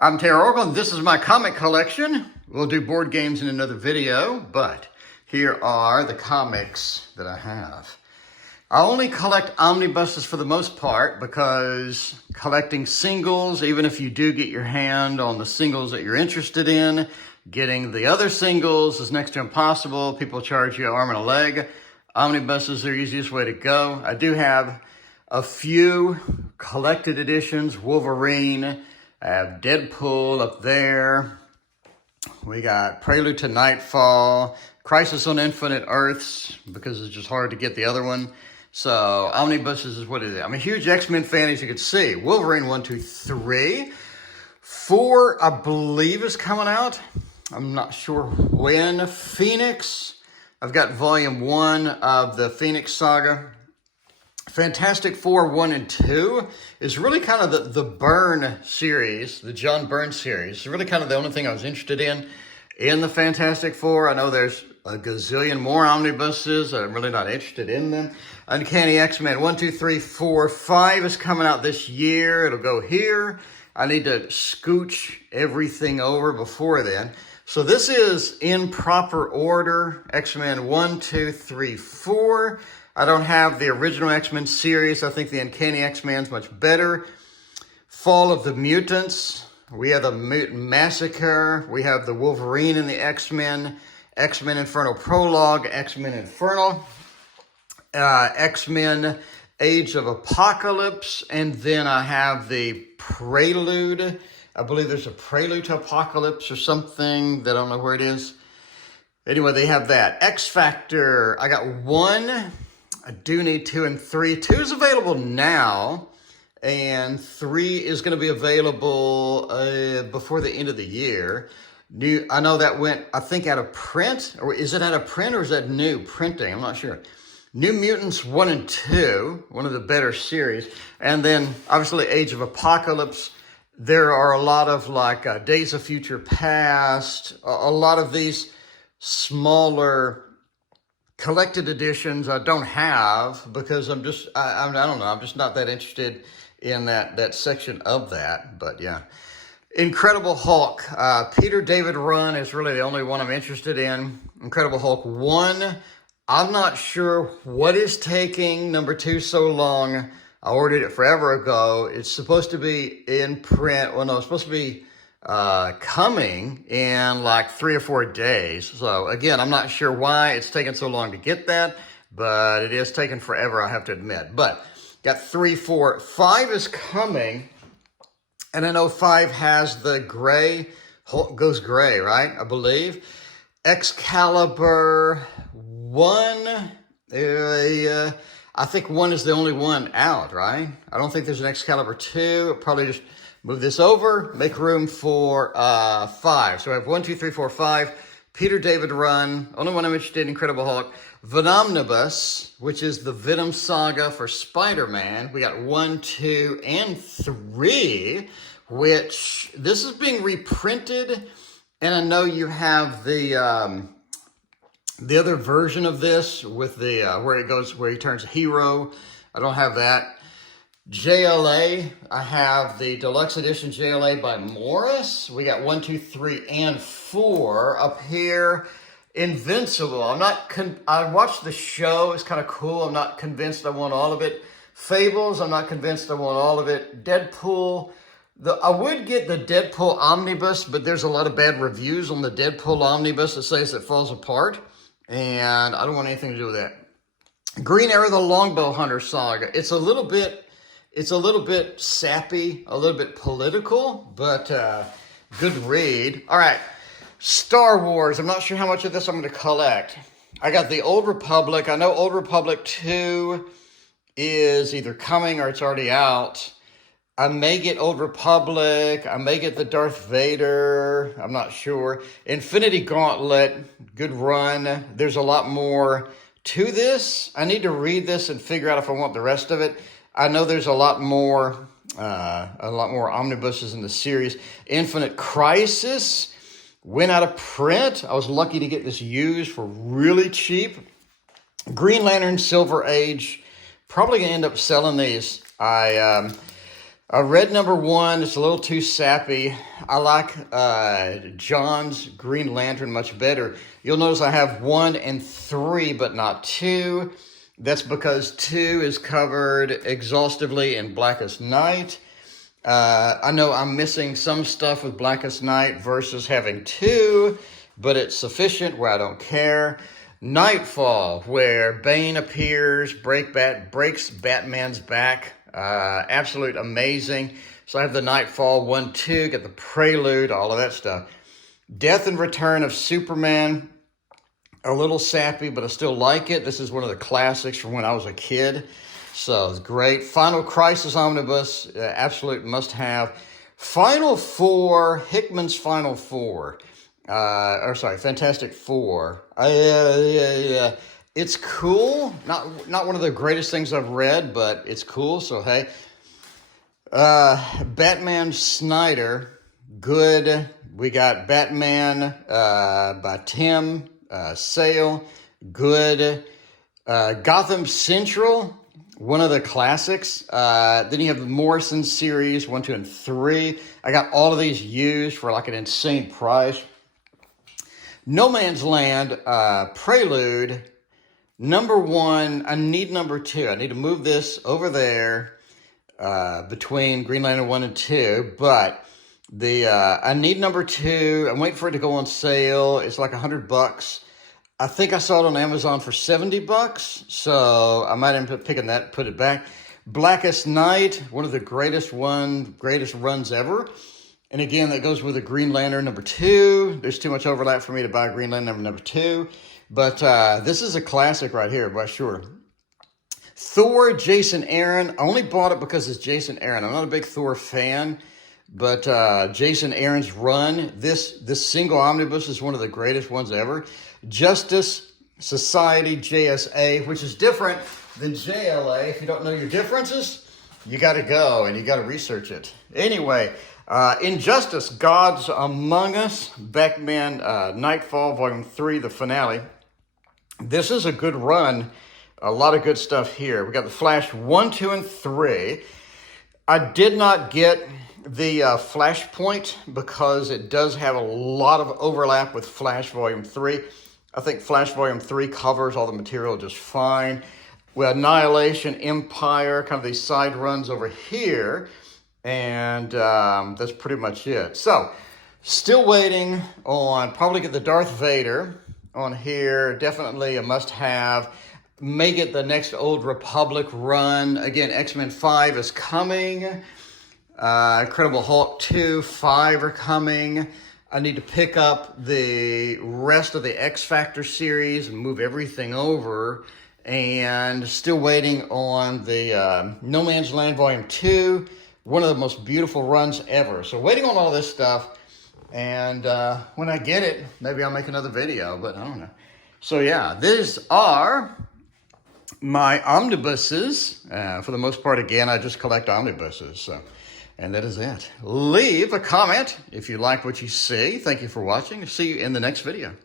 I'm Taylor Oracle, and this is my comic collection. We'll do board games in another video, but here are the comics that I have. I only collect omnibuses for the most part because collecting singles, even if you do get your hand on the singles that you're interested in, getting the other singles is next to impossible. People charge you an arm and a leg. Omnibuses are the easiest way to go. I do have a few collected editions, Wolverine. I have Deadpool up there. We got Prelude to Nightfall, Crisis on Infinite Earths, because it's just hard to get the other one. So omnibuses is what it is. I'm a huge X-Men fan, as you can see. Wolverine 1, 2, 3. 4, I believe, is coming out. I'm not sure when. Phoenix. I've got volume 1 of the Phoenix Saga. Fantastic Four 1 and 2 is really kind of the Byrne series, the John Byrne series. It's really kind of the only thing I was interested in the Fantastic Four. I know there's a gazillion more omnibuses. I'm really not interested in them. Uncanny X-Men 1, 2, 3, 4, 5 is coming out this year. It'll go here. I need to scooch everything over before then. So this is in proper order. X-Men 1, 2, 3, 4. I don't have the original X-Men series. I think the Uncanny X-Men is much better. Fall of the Mutants. We have the Mutant Massacre. We have the Wolverine and the X-Men. X-Men Infernal Prologue. X-Men Infernal. X-Men Age of Apocalypse. And then I have the Prelude. I believe there's a Prelude to Apocalypse or something that I don't know where it is. Anyway, they have that. X-Factor. I got 1. I do need 2 and 3. 2 is available now, and 3 is going to be available before the end of the year. I know that went, I think, out of print. Or is it out of print, or is that new printing? I'm not sure. New Mutants 1 and 2, one of the better series. And then, obviously, Age of Apocalypse. There are a lot of, like, Days of Future Past, a lot of these smaller collected editions I don't have because I don't know, I'm just not that interested in that section of that. But yeah, Incredible Hulk, Peter David run is really the only one I'm interested in. Incredible Hulk 1, I'm not sure what is taking number 2 so long. I ordered it forever ago. It's supposed to be in print. Well, no, it's supposed to be coming in like 3 or 4 days. So again, I'm not sure why it's taken so long to get that, but it is taking forever, I have to admit. But got 3, 4, 5 is coming, and I know 5 has the gray, Hulk goes gray, right? I believe. Excalibur 1, I think 1 is the only one out, right? I don't think there's an Excalibur 2. Probably just move this over, make room for 5. So I have 1, 2, 3, 4, 5. Peter David run, only one I'm interested in, Incredible Hulk. Venomnibus, which is the Venom saga for Spider-Man. We got 1, 2, and 3, which this is being reprinted. And I know you have the other version of this with the where he turns hero. I don't have that. JLA, I have the deluxe edition JLA by Morris. We got 1, 2, 3, and 4 up here. Invincible. I watched the show. It's kind of cool. I'm not convinced I want all of it. Fables, I'm not convinced I want all of it. Deadpool. I would get the Deadpool omnibus, but there's a lot of bad reviews on the Deadpool omnibus that says it falls apart, and I don't want anything to do with that. Green Arrow, the Longbow Hunter saga. It's a little bit sappy, a little bit political, but good read. All right, Star Wars. I'm not sure how much of this I'm going to collect. I got the Old Republic. I know Old Republic 2 is either coming or it's already out. I may get Old Republic. I may get the Darth Vader. I'm not sure. Infinity Gauntlet, good run. There's a lot more to this. I need to read this and figure out if I want the rest of it. I know there's a lot more omnibuses in the series. Infinite Crisis went out of print. I was lucky to get this used for really cheap. Green Lantern Silver Age. Probably gonna end up selling these. I read number 1. It's a little too sappy. I like John's Green Lantern much better. You'll notice I have 1 and 3, but not 2. That's because 2 is covered exhaustively in Blackest Night. I know I'm missing some stuff with Blackest Night versus having 2, but it's sufficient where I don't care. Nightfall, where Bane appears, breaks Batman's back. Absolute amazing. So I have the Nightfall 1, 2, get the Prelude, all of that stuff. Death and Return of Superman, a little sappy, but I still like it. This is one of the classics from when I was a kid. So it's great. Final Crisis Omnibus, absolute must-have. Final Four, Hickman's Final Four. Fantastic Four. It's cool. Not one of the greatest things I've read, but it's cool. So hey, Batman Snyder, good. We got Batman by Tim Sale, good. Gotham Central, one of the classics. Then you have the Morrison series, 1, 2, and 3. I got all of these used for like an insane price. No Man's Land, Prelude, number 1. I need number 2. I need to move this over there between Green Lantern 1 and 2. But I need number 2. I'm waiting for it to go on sale. It's like $100. I think I saw it on Amazon for $70, so I might end up picking that, put it back. Blackest Night, one of the greatest runs ever. And again, that goes with a Green Lantern number 2. There's too much overlap for me to buy Green Lantern number 2. But this is a classic right here, by sure. Thor, Jason Aaron. I only bought it because it's Jason Aaron. I'm not a big Thor fan, but Jason Aaron's run, this single omnibus is one of the greatest ones ever. Justice Society JSA, which is different than JLA. If you don't know your differences, you got to go and you got to research it. Anyway, Injustice, Gods Among Us, Batman Nightfall, Volume 3, the finale. This is a good run. A lot of good stuff here. We got the Flash 1, 2, and 3. I did not get the Flashpoint because it does have a lot of overlap with Flash Volume 3. I think Flash Volume 3 covers all the material just fine. Well, Annihilation, Empire, kind of these side runs over here. And that's pretty much it. So, still waiting on, probably get the Darth Vader on here. Definitely a must-have. May get the next Old Republic run. Again, X-Men 5 is coming. Incredible Hulk 2, 5 are coming. I need to pick up the rest of the X Factor series and move everything over. And still waiting on the No Man's Land Volume 2. One of the most beautiful runs ever. So waiting on all this stuff. And when I get it, maybe I'll make another video, but I don't know. So yeah, these are my omnibuses. For the most part, again, I just collect omnibuses. So. And that is it. Leave a comment if you like what you see. Thank you for watching. See you in the next video.